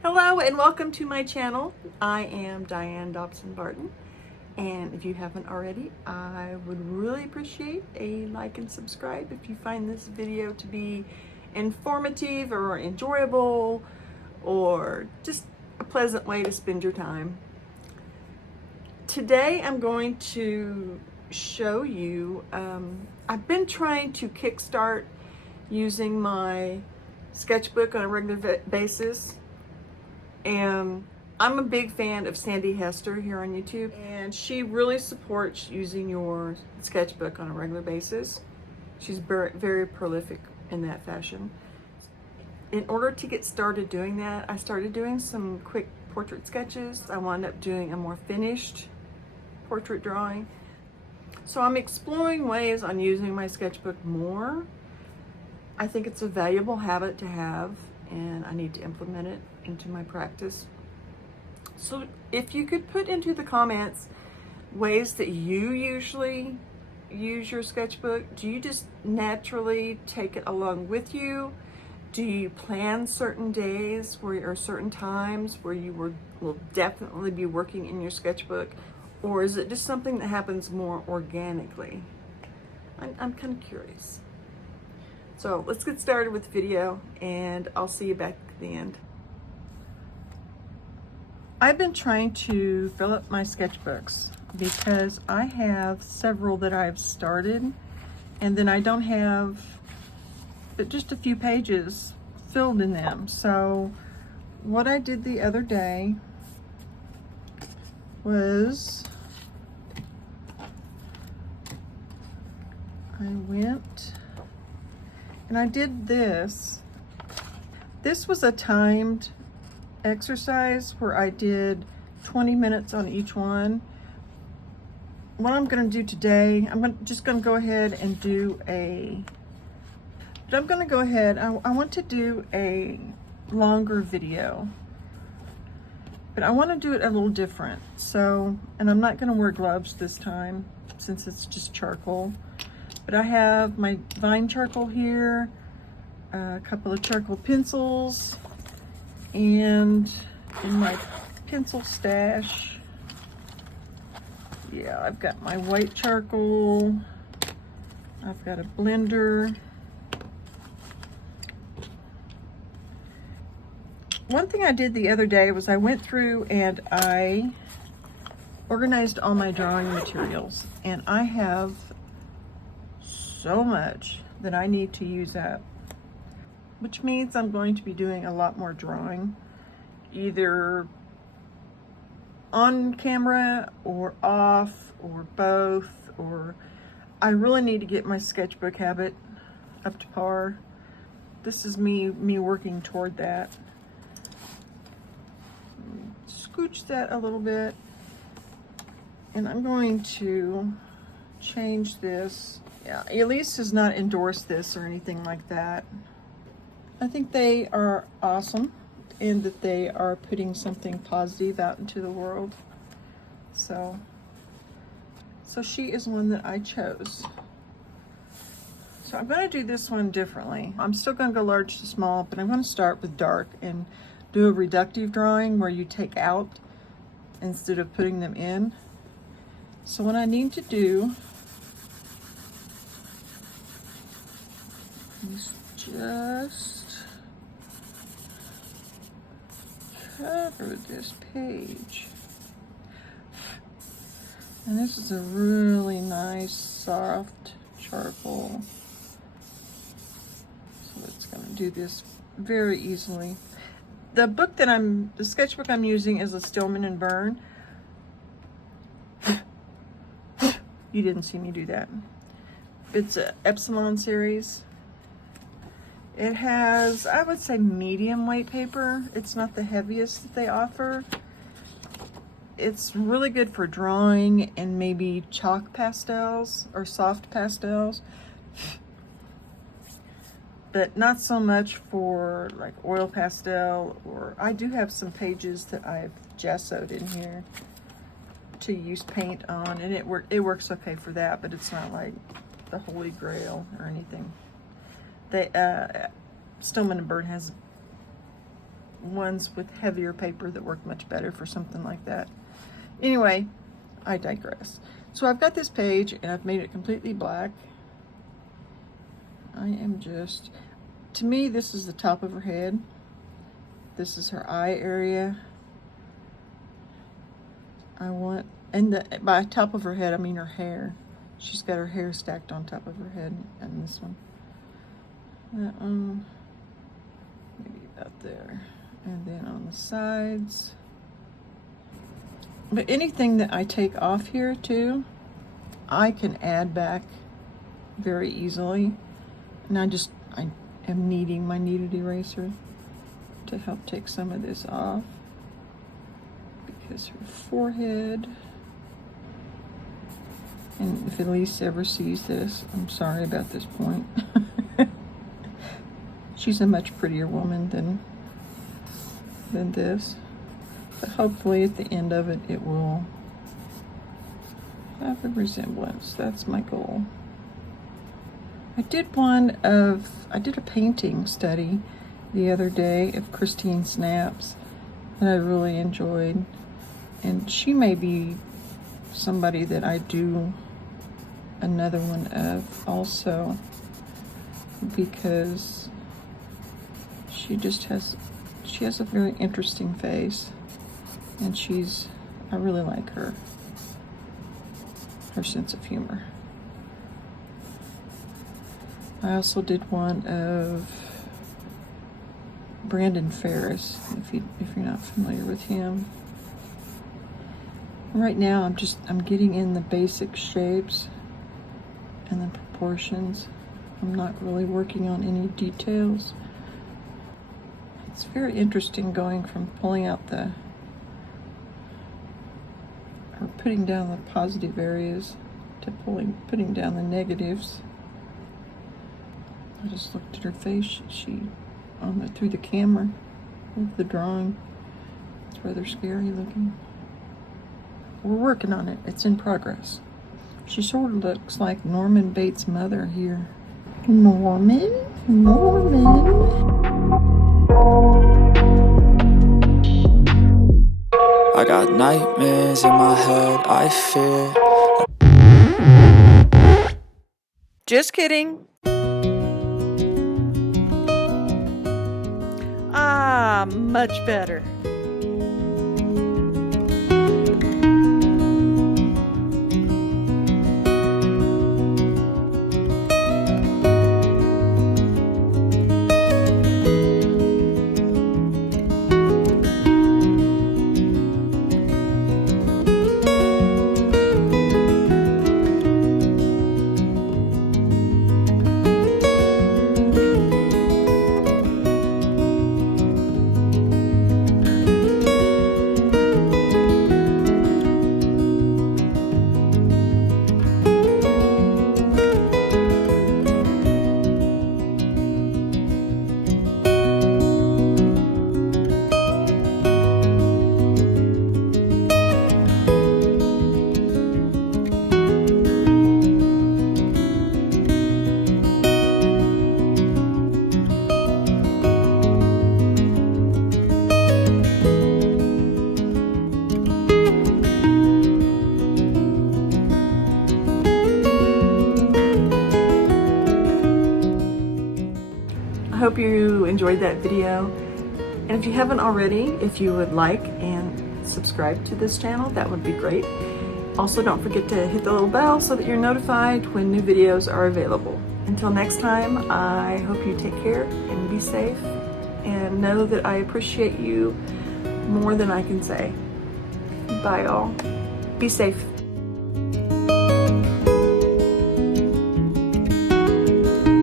Hello and welcome to my channel. I am Diane Dobson Barton, and if you haven't already, I would really appreciate a like and subscribe if you find this video to be informative or enjoyable or just a pleasant way to spend your time. Today I'm going to show you, I've been trying to kickstart using my sketchbook on a regular basis. And I'm a big fan of Sandy Hester here on YouTube, and she really supports using your sketchbook on a regular basis. She's very, very prolific in that fashion. In order to get started doing that, I started doing some quick portrait sketches. I wound up doing a more finished portrait drawing. So I'm exploring ways on using my sketchbook more. I think it's a valuable habit to have, and I need to implement it into my practice. So if you could put into the comments ways that you usually use your sketchbook. Do you just naturally take it along with you? Do you plan certain days or certain times where you will definitely be working in your sketchbook? Or is it just something that happens more organically? I'm kind of curious. So let's get started with the video, and I'll see you back at the end. I've been trying to fill up my sketchbooks because I have several that I've started, and then I don't have but just a few pages filled in them. So what I did the other day was I went and I did this. This was a timed exercise where I did 20 minutes on each one. What I'm going to do today, just going to go ahead and do I want to do a longer video, but I want to do it a little different. So, and I'm not going to wear gloves this time since it's just charcoal. But I have my Vine charcoal here, a couple of charcoal pencils, and in my pencil stash, yeah, I've got my white charcoal, I've got a blender. One thing I did the other day was I went through and I organized all my drawing materials, and I have so much that I need to use up, which means I'm going to be doing a lot more drawing, either on camera or off or both, or I really need to get my sketchbook habit up to par. This is me working toward that. Scooch that a little bit, and I'm going to change this. Yeah, Elise has not endorsed this or anything like that. I think they are awesome in that they are putting something positive out into the world. So she is one that I chose. So I'm going to do this one differently. I'm still going to go large to small, but I'm going to start with dark and do a reductive drawing where you take out instead of putting them in. So what I need to do is just cover this page. And this is a really nice soft charcoal. So it's going to do this very easily. The sketchbook I'm using is a Stillman and Burn. You didn't see me do that. It's a Epsilon series. It has, I would say, medium weight paper. It's not the heaviest that they offer. It's really good for drawing and maybe chalk pastels or soft pastels, but not so much for like oil pastel. Or I do have some pages that I've gessoed in here to use paint on, and it works okay for that, but it's not like the holy grail or anything. Stillman and Bird has ones with heavier paper that work much better for something like that. Anyway, I digress. So I've got this page and I've made it completely black. I am just, to me, this is the top of her head. This is her eye area. I want, and by top of her head, I mean her hair. She's got her hair stacked on top of her head, and this one. That one, maybe about there. And then on the sides. But anything that I take off here too, I can add back very easily. And I am needing my kneaded eraser to help take some of this off. Because her forehead, and if Elise ever sees this, I'm sorry about this point. She's a much prettier woman than this. But hopefully at the end of it, it will have a resemblance. That's my goal. I did a painting study the other day of Christine Snaps that I really enjoyed. And she may be somebody that I do another one of also, because she has a very interesting face, and I really like her sense of humor. I also did one of Brandon Ferris, if you're not familiar with him. Right now I'm getting in the basic shapes and the proportions. I'm not really working on any details. It's very interesting going from pulling out putting down the positive areas to putting down the negatives. I just looked at her face. She through the camera of the drawing. It's rather scary looking. We're working on it. It's in progress. She sort of looks like Norman Bates' mother here. Norman. I got nightmares in my head, I fear. Just kidding. Much better. I hope you enjoyed that video. And if you haven't already, if you would like and subscribe to this channel, that would be great. Also, don't forget to hit the little bell so that you're notified when new videos are available. Until next time, I hope you take care and be safe, and know that I appreciate you more than I can say. Bye, all. Be safe.